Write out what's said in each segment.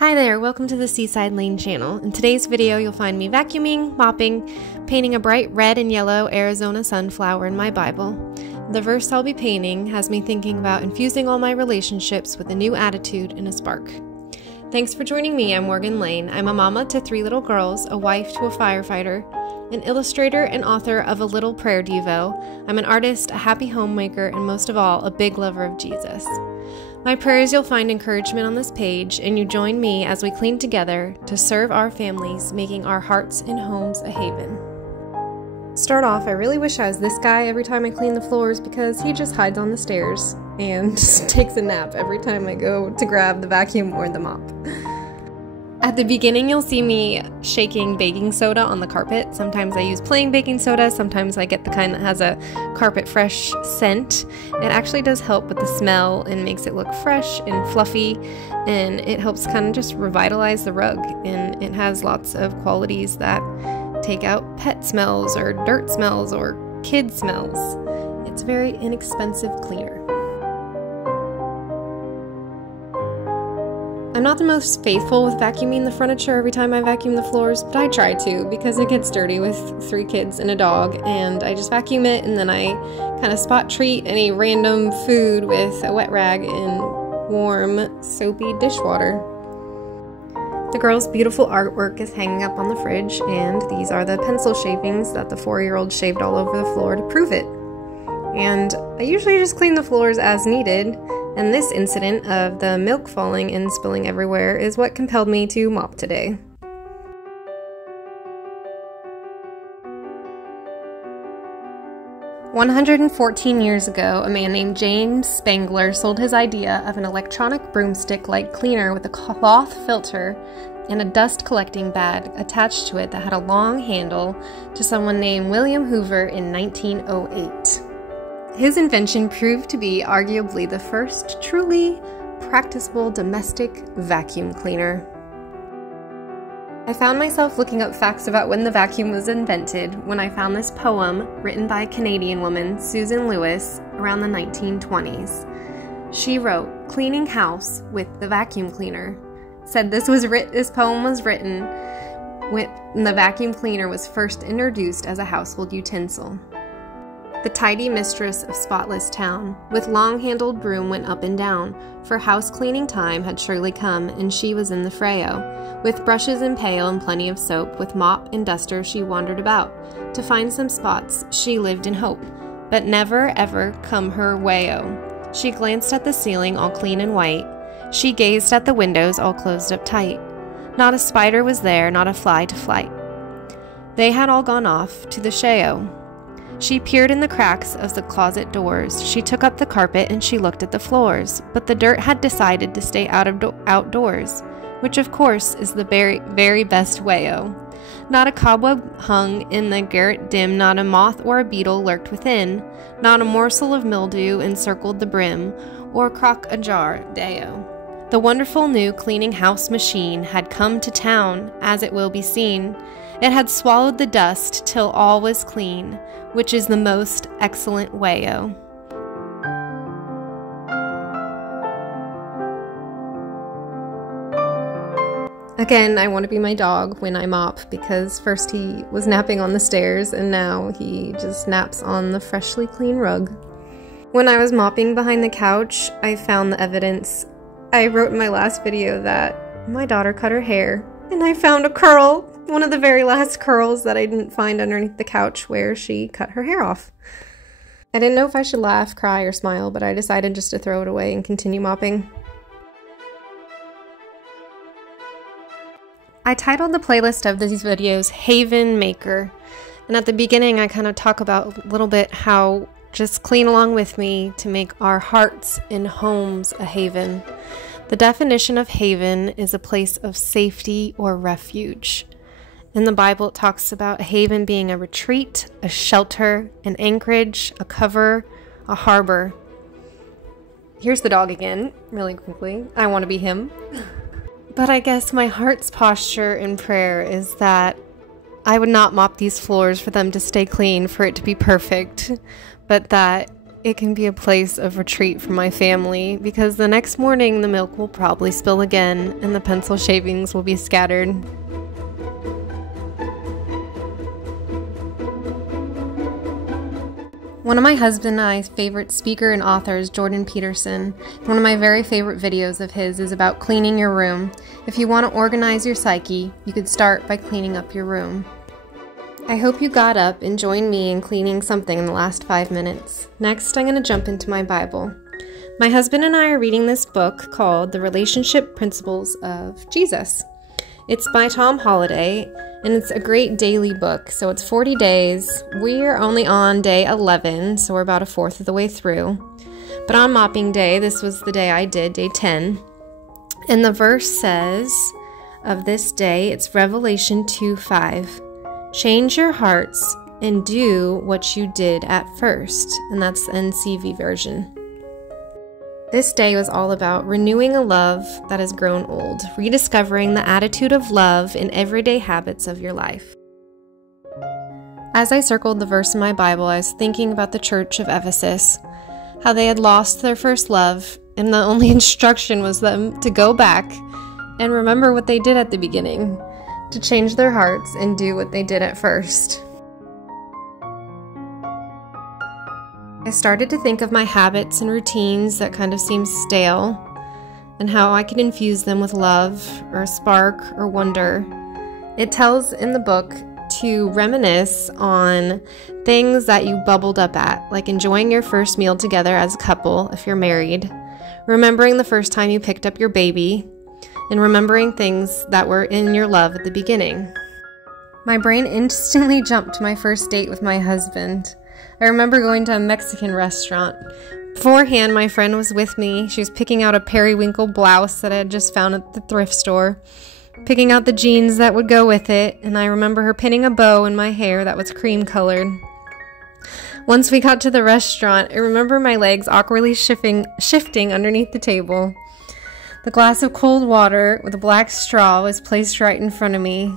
Hi there, welcome to the Seaside Lane channel. In today's video, you'll find me vacuuming, mopping, painting a bright red and yellow Arizona sunflower in my Bible. The verse I'll be painting has me thinking about infusing all my relationships with a new attitude and a spark. Thanks for joining me. I'm Morgan Lane. I'm a mama to 3 little girls, a wife to a firefighter, an illustrator and author of a little prayer devo. I'm an artist, a happy homemaker, and most of all, a big lover of Jesus. My prayer is you'll find encouragement on this page, and you join me as we clean together to serve our families, making our hearts and homes a haven. Start off, I really wish I was this guy every time I clean the floors because he just hides on the stairs and just takes a nap every time I go to grab the vacuum or the mop. At the beginning, you'll see me shaking baking soda on the carpet. Sometimes I use plain baking soda, sometimes I get the kind that has a carpet fresh scent. It actually does help with the smell and makes it look fresh and fluffy, and it helps kind of just revitalize the rug, and it has lots of qualities that take out pet smells or dirt smells or kid smells. It's a very inexpensive cleaner. I'm not the most faithful with vacuuming the furniture every time I vacuum the floors, but I try to because it gets dirty with 3 kids and a dog, and I just vacuum it and then I kind of spot treat any random food with a wet rag and warm, soapy dishwater. The girls' beautiful artwork is hanging up on the fridge, and these are the pencil shavings that the 4-year-old shaved all over the floor to prove it. And I usually just clean the floors as needed, and this incident of the milk falling and spilling everywhere is what compelled me to mop today. "114 years ago, a man named James Spangler sold his idea of an electronic broomstick-like cleaner with a cloth filter and a dust collecting bag attached to it that had a long handle to someone named William Hoover in 1908. His invention proved to be arguably the first truly practicable domestic vacuum cleaner. I found myself looking up facts about when the vacuum was invented when I found this poem written by a Canadian woman, Susan Lewis, around the 1920s. She wrote, "Cleaning house with the vacuum cleaner." Said this poem was written when the vacuum cleaner was first introduced as a household utensil. The tidy mistress of spotless town, with long-handled broom went up and down, for house-cleaning time had surely come, and she was in the frayo. With brushes and pail and plenty of soap, with mop and duster she wandered about. To find some spots she lived in hope, but never ever come her wayo. She glanced at the ceiling all clean and white. She gazed at the windows all closed up tight. Not a spider was there, not a fly to flight. They had all gone off to the shayo. She peered in the cracks of the closet doors. She took up the carpet and she looked at the floors. But the dirt had decided to stay outdoors, which of course is the very best wayo. Not a cobweb hung in the garret dim, not a moth or a beetle lurked within, not a morsel of mildew encircled the brim, or a crock ajar deo. The wonderful new cleaning house machine had come to town, as it will be seen. It had swallowed the dust till all was clean, which is the most excellent wayo. Again, I want to be my dog when I mop, because first he was napping on the stairs and now he just naps on the freshly clean rug. When I was mopping behind the couch, I found the evidence. I wrote in my last video that my daughter cut her hair, and I found a curl. One of the very last curls that I didn't find underneath the couch where she cut her hair off. I didn't know if I should laugh, cry, or smile, but I decided just to throw it away and continue mopping. I titled the playlist of these videos Haven Maker, and at the beginning I kind of talk about a little bit how just clean along with me to make our hearts and homes a haven. The definition of haven is a place of safety or refuge. In the Bible, it talks about a haven being a retreat, a shelter, an anchorage, a cover, a harbor. Here's the dog again, really quickly. I want to be him. But I guess my heart's posture in prayer is that I would not mop these floors for them to stay clean, for it to be perfect, but that it can be a place of retreat for my family, because the next morning the milk will probably spill again and the pencil shavings will be scattered. One of my husband and I's favorite speaker and author is Jordan Peterson. One of my very favorite videos of his is about cleaning your room. If you want to organize your psyche, you could start by cleaning up your room. I hope you got up and joined me in cleaning something in the last 5 minutes. Next, I'm going to jump into my Bible. My husband and I are reading this book called The Relationship Principles of Jesus. It's by Tom Holliday, and it's a great daily book. So it's 40 days. We're only on day 11, so we're about a fourth of the way through. But on mopping day, this was the day I did, day 10. And the verse says of this day, it's Revelation 2:5. Change your hearts and do what you did at first. And that's the NCV version. This day was all about renewing a love that has grown old, rediscovering the attitude of love in everyday habits of your life. As I circled the verse in my Bible, I was thinking about the church of Ephesus, how they had lost their first love, and the only instruction was them to go back and remember what they did at the beginning, to change their hearts and do what they did at first. I started to think of my habits and routines that kind of seem stale, and how I could infuse them with love or a spark or wonder. It tells in the book to reminisce on things that you bubbled up at, like enjoying your first meal together as a couple if you're married, remembering the first time you picked up your baby, and remembering things that were in your love at the beginning. My brain instantly jumped to my first date with my husband. I remember going to a Mexican restaurant. Beforehand, my friend was with me. She was picking out a periwinkle blouse that I had just found at the thrift store, picking out the jeans that would go with it, and I remember her pinning a bow in my hair that was cream colored. Once we got to the restaurant, I remember my legs awkwardly shifting underneath the table. The glass of cold water with a black straw was placed right in front of me.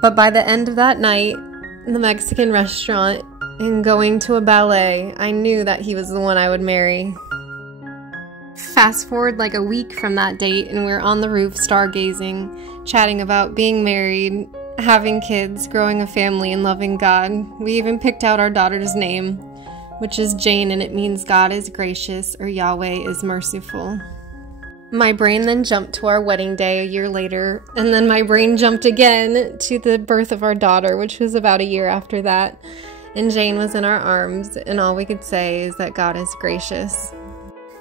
But by the end of that night, in the Mexican restaurant, and going to a ballet, I knew that he was the one I would marry. Fast forward like a week from that date, and we're on the roof stargazing, chatting about being married, having kids, growing a family, and loving God. We even picked out our daughter's name, which is Jane, and it means God is gracious, or Yahweh is merciful. My brain then jumped to our wedding day a year later, and then my brain jumped again to the birth of our daughter, which was about a year after that. And Jane was in our arms, and all we could say is that God is gracious.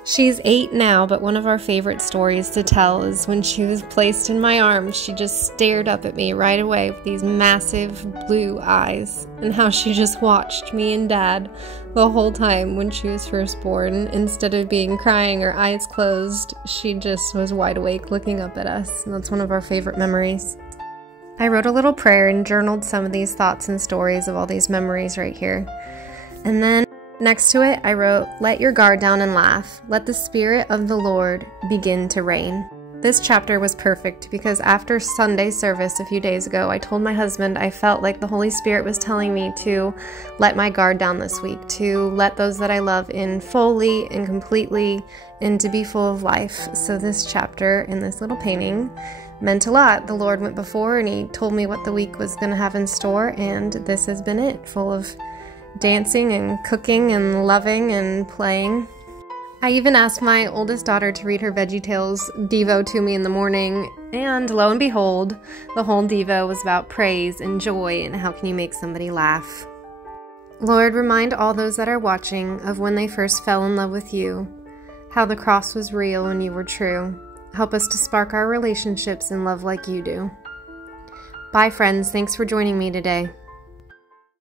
She's 8 now, but one of our favorite stories to tell is when she was placed in my arms, she just stared up at me right away with these massive blue eyes, and how she just watched me and Dad the whole time when she was first born. Instead of being crying or eyes closed, she just was wide awake looking up at us, and that's one of our favorite memories. I wrote a little prayer and journaled some of these thoughts and stories of all these memories right here. And then next to it, I wrote, "Let your guard down and laugh. Let the Spirit of the Lord begin to reign." This chapter was perfect because after Sunday service a few days ago, I told my husband I felt like the Holy Spirit was telling me to let my guard down this week, to let those that I love in fully and completely, and to be full of life. So this chapter in this little painting meant a lot. The Lord went before and He told me what the week was going to have in store, and this has been it, full of dancing and cooking and loving and playing. I even asked my oldest daughter to read her VeggieTales Devo to me in the morning, and lo and behold, the whole Devo was about praise and joy and how can you make somebody laugh. Lord, remind all those that are watching of when they first fell in love with you, how the cross was real and you were true. Help us to spark our relationships in love like you do. Bye, friends. Thanks for joining me today.